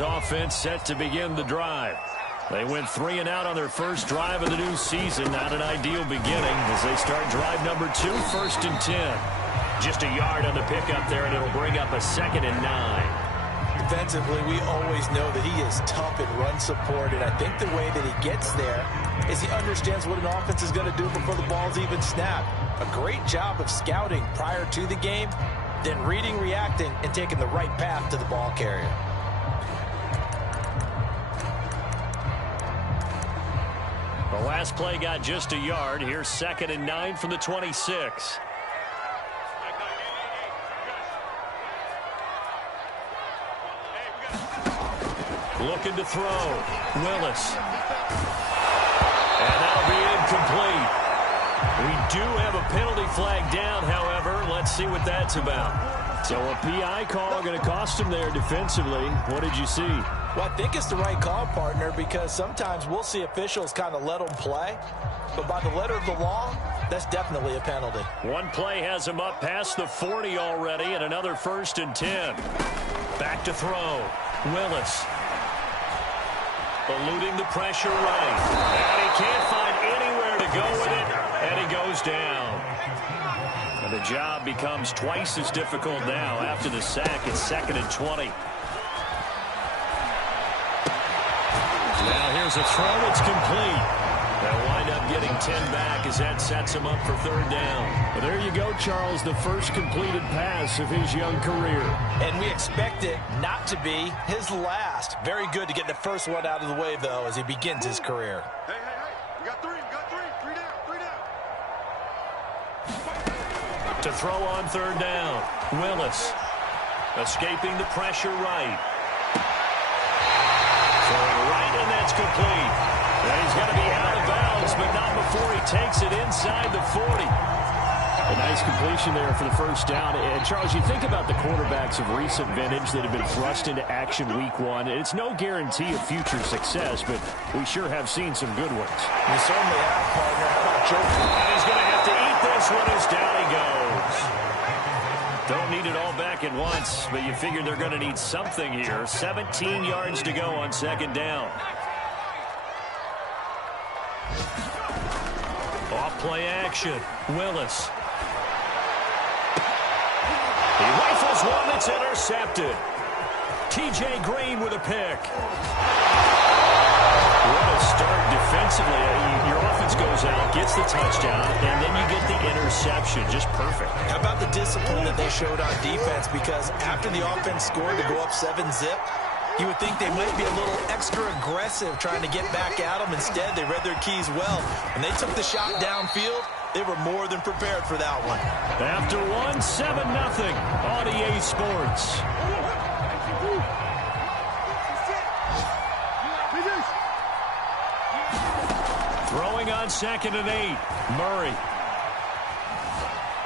Offense set to begin the drive. They went 3 and out on their first drive of the new season. Not an ideal beginning as they start drive number 2, 1st and 10. Just a yard on the pickup there, and it'll bring up a 2nd and 9. Defensively, we always know that he is tough in run support, and I think the way that he gets there is he understands what an offense is going to do before the ball's even snapped. A great job of scouting prior to the game, then reading, reacting, and taking the right path to the ball carrier. The last play got just a yard. Here's 2nd and 9 from the 26. Looking to throw. Willis. And that'll be incomplete. We do have a penalty flag down, however. Let's see what that's about. So a PI call going to cost him there defensively. What did you see? Well, I think it's the right call, partner, because sometimes we'll see officials kind of let them play. But by the letter of the law, that's definitely a penalty. One play has him up past the 40 already, and another 1st and 10. Back to throw. Willis. Eluding the pressure right. And he can't find anywhere to go with it, and he goes down. And the job becomes twice as difficult now after the sack. It's 2nd and 20. Now here's a throw. It's complete. They'll wind up getting 10 back as that sets him up for 3rd down. Well, there you go, Charles, the first completed pass of his young career. And we expect it not to be his last. Very good to get the first one out of the way, though, as he begins his career. Hey. We got 3. Three down. To throw on 3rd down. Willis escaping the pressure right. Throwing right, and that's complete. And he's going to be out of bounds, but not before he takes it inside the 40. A nice completion there for the first down. And, Charles, you think about the quarterbacks of recent vintage that have been thrust into action week 1. It's no guarantee of future success, but we sure have seen some good ones. You certainly have, partner. How about Joe? And he's going to have to eat this one as down he goes. Don't need it all back at once, but you figure they're going to need something here. 17 yards to go on 2nd down. Off play action. Willis. He rifles one that's intercepted. T.J. Green with a pick. What a start defensively. Your offense goes out, gets the touchdown, and then you get the interception. Just perfect. How about the discipline that they showed on defense? Because after the offense scored to go up 7-zip, you would think they might be a little extra aggressive trying to get back at them. Instead, they read their keys well. When they took the shot downfield, they were more than prepared for that one. After 1, 7-0 on EA Sports. Throwing on 2nd and 8. Murray.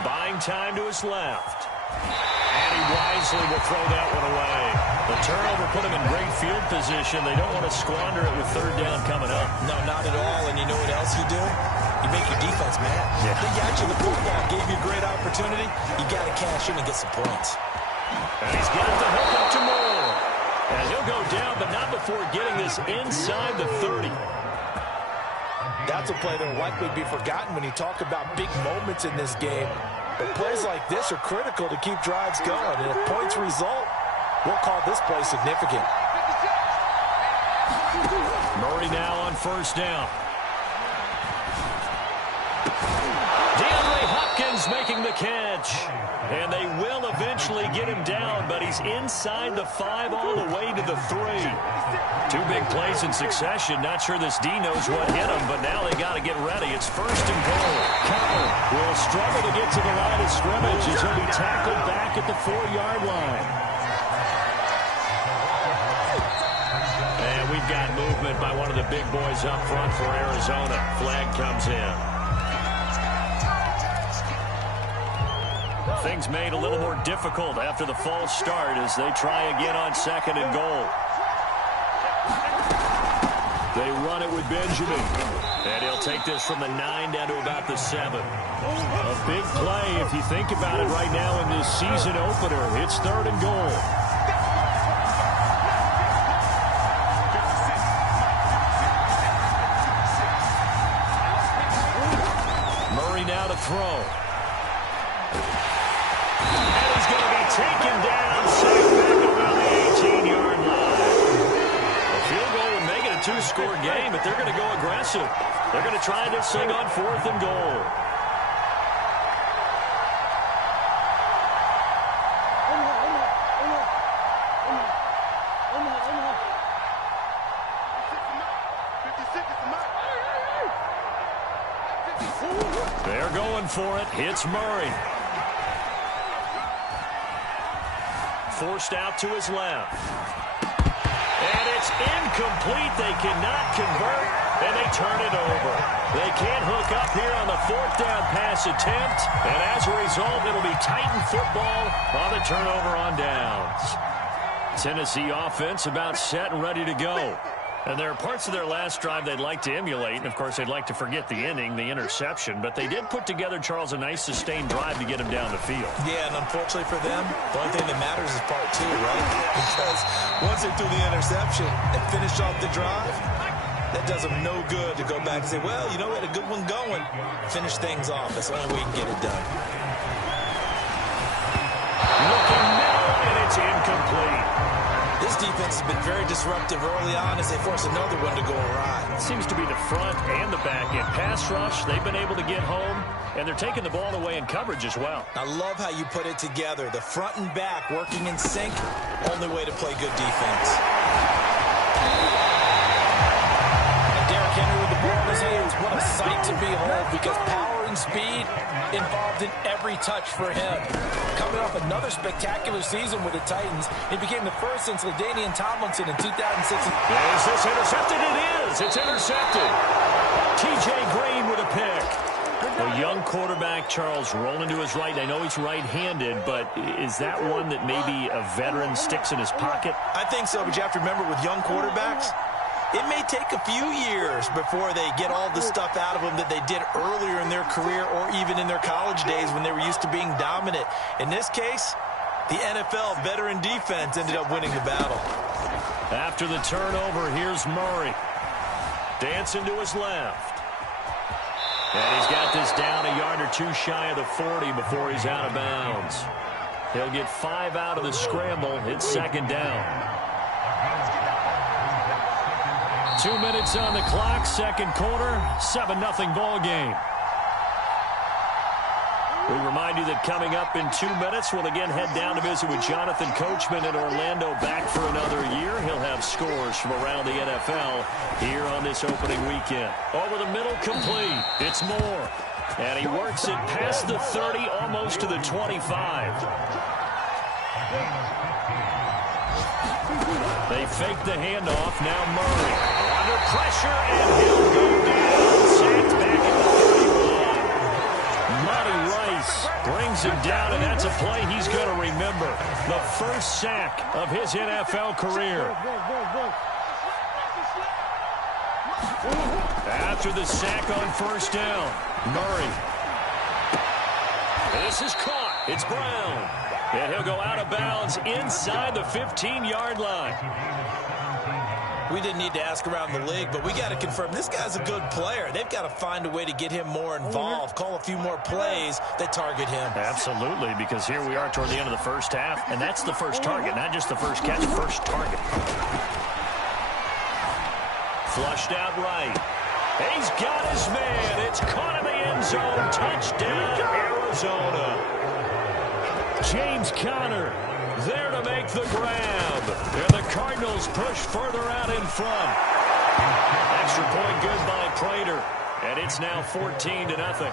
Buying time to his left. And he wisely will throw that one away. The turnover put him in great field position. They don't want to squander it with 3rd down coming up. No, not at all. And you know what else you do? You make your defense mad. Yeah. They got you the football, gave you a great opportunity. You got to cash in and get some points. And he's getting the hook up to Moore. And he'll go down, but not before getting this inside the 30. That's a play that will likely be forgotten when you talk about big moments in this game. But plays like this are critical to keep drives going. And if points result, we'll call this play significant. Murray now on 1st down. DeAndre Hopkins making the catch. And they will eventually get him down, but he's inside the 5 all the way to the 3. 2 big plays in succession. Not sure this D knows what hit him, but now they got to get ready. It's 1st and goal. Cowell will struggle to get to the line of scrimmage as he'll be tackled back at the 4-yard line. And we've got movement by one of the big boys up front for Arizona. Flag comes in. Things made a little more difficult after the false start as they try again on 2nd and goal. They run it with Benjamin. And he'll take this from the 9 down to about the 7. A big play if you think about it right now in this season opener. It's 3rd and goal. throw. And he's going to be taken down, sacked back around the 18-yard line. A field goal would make it a two-score game, but they're going to go aggressive. They're going to try this thing on 4th and goal. They're going for it. Hits Murray. Forced out to his left. And it's incomplete. They cannot convert, and they turn it over. They can't hook up here on the 4th down pass attempt, and as a result, it'll be Titan football on the turnover on downs. Tennessee offense about set and ready to go. And there are parts of their last drive they'd like to emulate. And, of course, they'd like to forget the inning, the interception. But they did put together, Charles, a nice sustained drive to get him down the field. Yeah, and unfortunately for them, the only thing that matters is part 2, right? Because once they threw the interception and finished off the drive, that does them no good to go back and say, well, you know, we had a good one going. Finish things off. That's the only way you can get it done. Looking middle, and it's incomplete. This defense has been very disruptive early on as they force another one to go awry. It seems to be the front and the back end. Pass rush, they've been able to get home, and they're taking the ball away in coverage as well. I love how you put it together. The front and back working in sync, only way to play good defense. And Derrick Henry with the ball in his hands, what a sight to behold, because power and speed involved in every touch for him. Coming off another spectacular season with the Titans, he became the first since LaDainian Tomlinson in 2006. Is this intercepted? It is. It's intercepted. T.J. Green with a pick. A young quarterback, Charles, rolling to his right. I know he's right-handed, but is that one that maybe a veteran sticks in his pocket? I think so, but you have to remember with young quarterbacks, it may take a few years before they get all the stuff out of them that they did earlier in their career or even in their college days when they were used to being dominant. In this case, the NFL veteran defense ended up winning the battle. After the turnover, here's Murray. Dancing to his left. And he's got this down a yard or two shy of the 40 before he's out of bounds. He'll get 5 out of the scramble. It's 2nd down. 2 minutes on the clock, 2nd quarter, 7-0 ball game. We remind you that coming up in 2 minutes, we'll again head down to visit with Jonathan Coachman in Orlando, back for another year. He'll have scores from around the NFL here on this opening weekend. Over the middle, complete. It's Moore. And he works it past the 30, almost to the 25. They fake the handoff. Now Murray under pressure, and he'll go down. Sacked back at the 31. Monty Rice brings him down, and that's a play he's going to remember. The first sack of his NFL career. After the sack on 1st down, Murray. This is caught. It's Brown. And he'll go out of bounds inside the 15-yard line. We didn't need to ask around the league, but we got to confirm this guy's a good player. They've got to find a way to get him more involved, call a few more plays that target him. Absolutely, because here we are toward the end of the first half, and that's the first target, not just the first catch, first target. Flushed out right. He's got his man. It's caught in the end zone. Touchdown, Arizona. James Conner there to make the grab. And the Cardinals push further out in front. Extra point good by Prater. And it's now 14-0.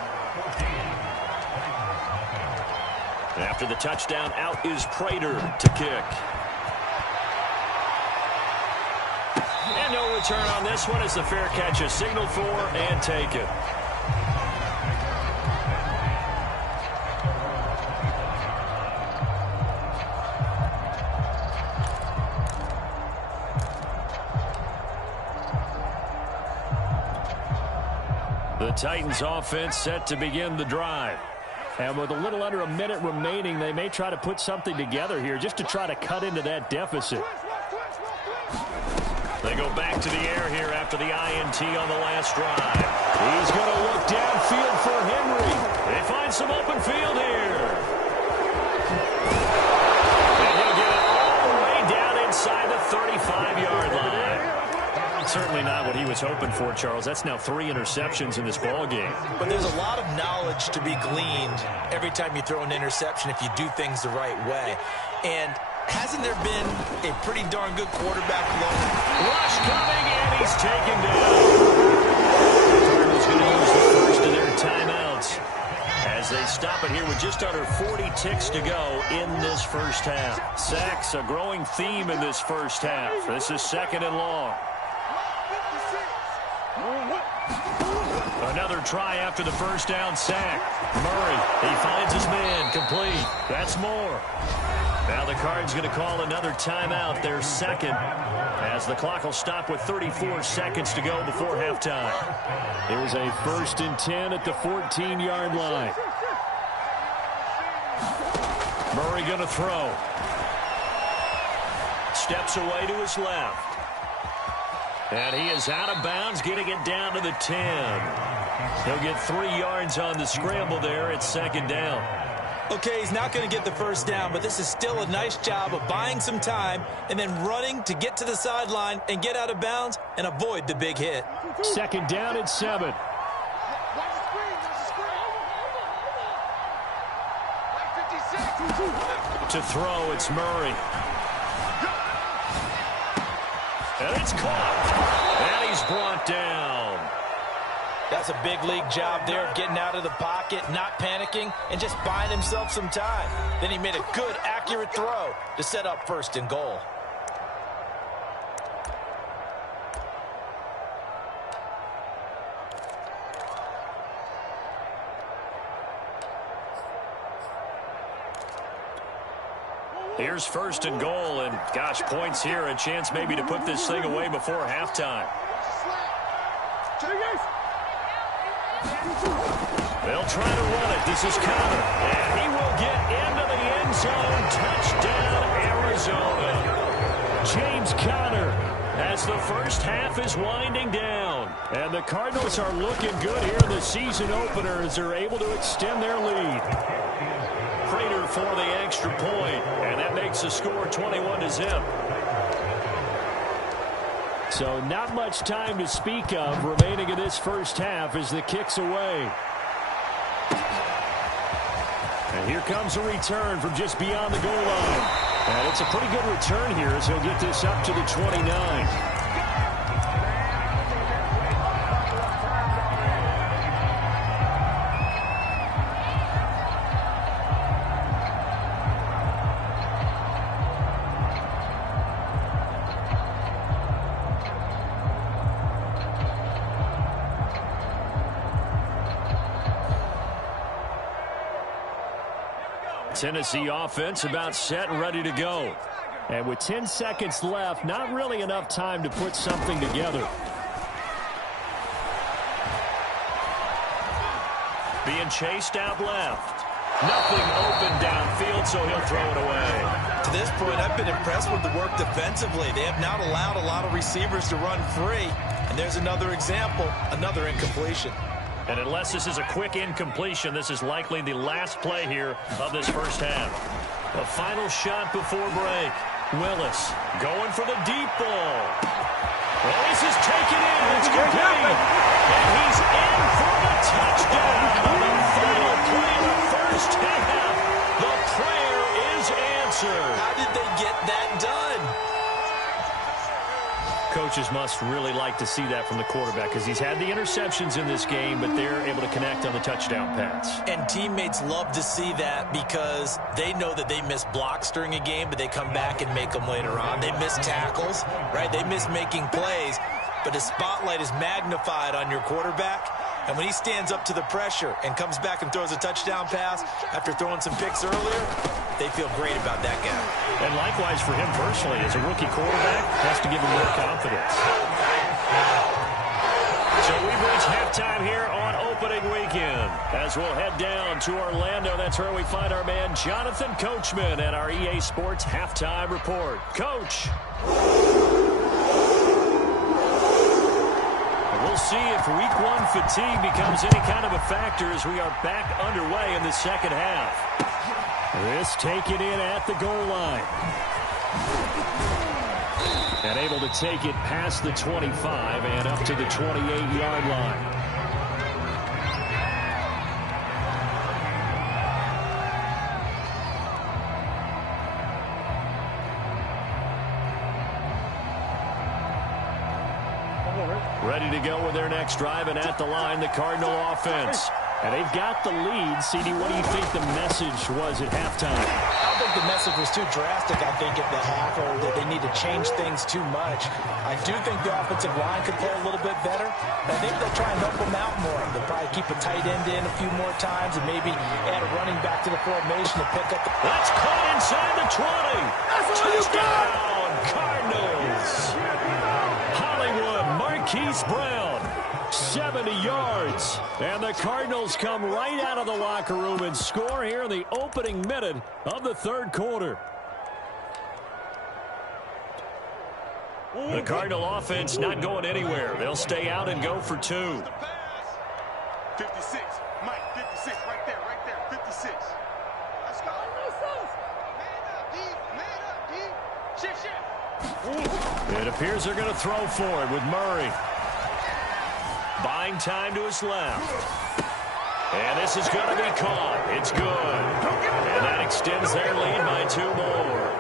After the touchdown, out is Prater to kick. And no return on this one as the fair catch is signaled for and taken. The Titans offense set to begin the drive. And with a little under a minute remaining, they may try to put something together here just to try to cut into that deficit. They go back to the air here after the INT on the last drive. He's going to look downfield for Henry. They find some open field here. And he'll get it all the way down inside the 35-yard line. Certainly not what he was hoping for, Charles. That's now 3 interceptions in this ball game. But there's a lot of knowledge to be gleaned every time you throw an interception if you do things the right way. And hasn't there been a pretty darn good quarterback alone? Rush coming, and he's taken down. The Cardinals going to use the first of their timeouts as they stop it here with just under 40 ticks to go in this first half. Sacks, a growing theme in this first half. This is 2nd and long. Another try after the first down sack. Murray, he finds his man, complete. That's more. Now the Cards going to call another timeout, their second, as the clock will stop with 34 seconds to go before halftime. It was a 1st and 10 at the 14-yard line. Murray going to throw. Steps away to his left. And he is out of bounds, getting it down to the 10. He'll get 3 yards on the scramble there. It's 2nd down. Okay, he's not going to get the first down, but this is still a nice job of buying some time and then running to get to the sideline and get out of bounds and avoid the big hit. 2nd down and 7. To throw, it's Murray. And it's caught. And he's brought down. That's a big league job there of getting out of the pocket, not panicking, and just buying himself some time. Then he made a good, accurate throw to set up 1st and goal. Here's 1st and goal, and gosh, points here, a chance maybe to put this thing away before halftime. They'll try to run it. This is Connor, and he will get into the end zone. Touchdown, Arizona. James Conner, as the first half is winding down. And the Cardinals are looking good here in the season opener as they're able to extend their lead. Prater for the extra point, and that makes the score 21-0. So not much time to speak of remaining in this first half as the kick's away. And here comes a return from just beyond the goal line. And it's a pretty good return here as he'll get this up to the 29. Tennessee offense about set and ready to go. And with 10 seconds left, not really enough time to put something together. Being chased out left. Nothing open downfield, so he'll throw it away. To this point, I've been impressed with the work defensively. They have not allowed a lot of receivers to run free. And there's another example, another incompletion. And unless this is a quick incompletion, this is likely the last play here of this first half. The final shot before break. Willis going for the deep ball. Well, this is taken in. It's complete. And he's in for the touchdown. The final play of the first half. The prayer is answered. How did they get that done? Coaches must really like to see that from the quarterback because he's had the interceptions in this game, but they're able to connect on the touchdown pass. And teammates love to see that because they know that they miss blocks during a game, but they come back and make them later on. They miss tackles, right? They miss making plays, but the spotlight is magnified on your quarterback. And when he stands up to the pressure and comes back and throws a touchdown pass after throwing some picks earlier, they feel great about that guy. And likewise for him personally, as a rookie quarterback, has to give him more confidence. So we've reached halftime here on opening weekend. As we'll head down to Orlando, that's where we find our man Jonathan Coachman at our EA Sports Halftime Report. Coach. We'll see if Week 1 fatigue becomes any kind of a factor as we are back underway in the second half. This taken in at the goal line. And able to take it past the 25 and up to the 28-yard line. Ready to go with their next drive, and at the line, the Cardinal offense. And they've got the lead. CD, what do you think the message was at halftime? I don't think the message was too drastic, I think, at the half, or that they need to change things too much. I do think the offensive line could play a little bit better. I think they'll try and help them out more. They'll probably keep a tight end in a few more times and maybe add a running back to the formation to pick up the... That's caught inside the 20. Touchdown, Cardinals. Hollywood, Marquise Brown. 70 yards, and the Cardinals come right out of the locker room and score here in the opening minute of the third quarter. The Cardinal offense not going anywhere. They'll stay out and go for 2. 56, Mike, 56, right there, 56. Let's go. Man up, D. It appears they're going to throw for it with Murray. Buying time to his left. And this is going to be caught. It's good. And that extends their lead by 2 more.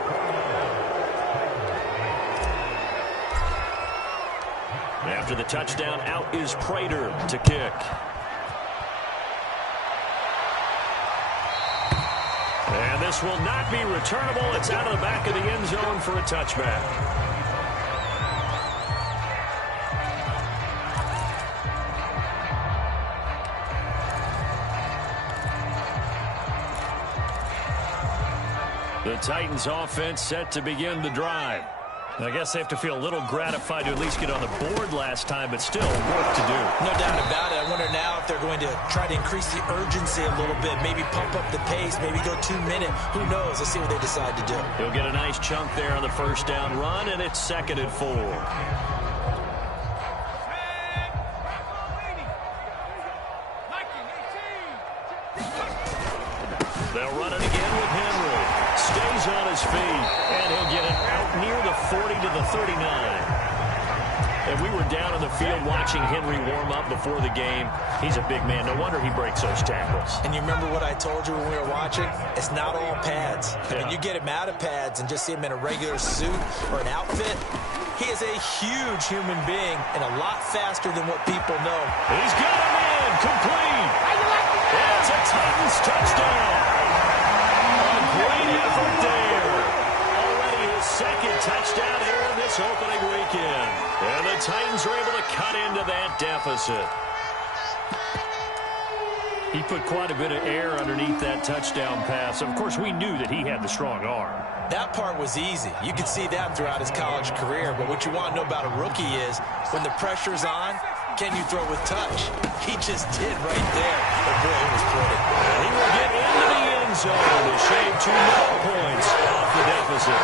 After the touchdown, out is Prater to kick. And this will not be returnable. It's out of the back of the end zone for a touchback. The Titans offense set to begin the drive. I guess they have to feel a little gratified to at least get on the board last time, but still work to do. No doubt about it. I wonder now if they're going to try to increase the urgency a little bit, maybe pump up the pace, maybe go 2-minute. Who knows? Let's see what they decide to do. He'll get a nice chunk there on the first down run, and it's 2nd and 4. They'll run it again with Henry. Stays on his feet, and he'll get it out near the 40 to the 39. And we were down in the field watching Henry warm up before the game. He's a big man. No wonder he breaks those tackles. And you remember what I told you when we were watching? It's not all pads. I mean, you get him out of pads and just see him in a regular suit or an outfit. He is a huge human being and a lot faster than what people know. He's got him in. Complete. It's a Titans touchdown. Great effort there. Already his 2nd touchdown here in this opening weekend. And the Titans are able to cut into that deficit. He put quite a bit of air underneath that touchdown pass. Of course, we knew that he had the strong arm. That part was easy. You could see that throughout his college career. But what you want to know about a rookie is when the pressure's on, can you throw with touch? He just did right there. But boy, it was pretty. And he will get into the end zone to shave 2 more points off the deficit.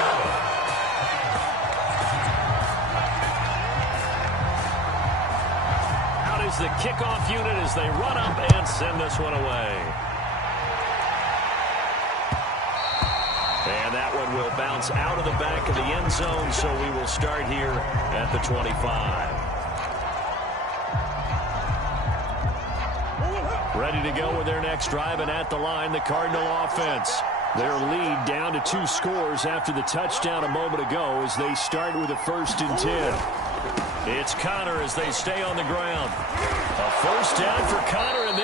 Out is the kickoff unit as they run up and send this one away. And that one will bounce out of the back of the end zone, so we will start here at the 25. Ready to go with their next drive, and at the line, the Cardinal offense. Their lead down to 2 scores after the touchdown a moment ago as they start with a 1st and 10. It's Connor as they stay on the ground. A first down for Connor, and then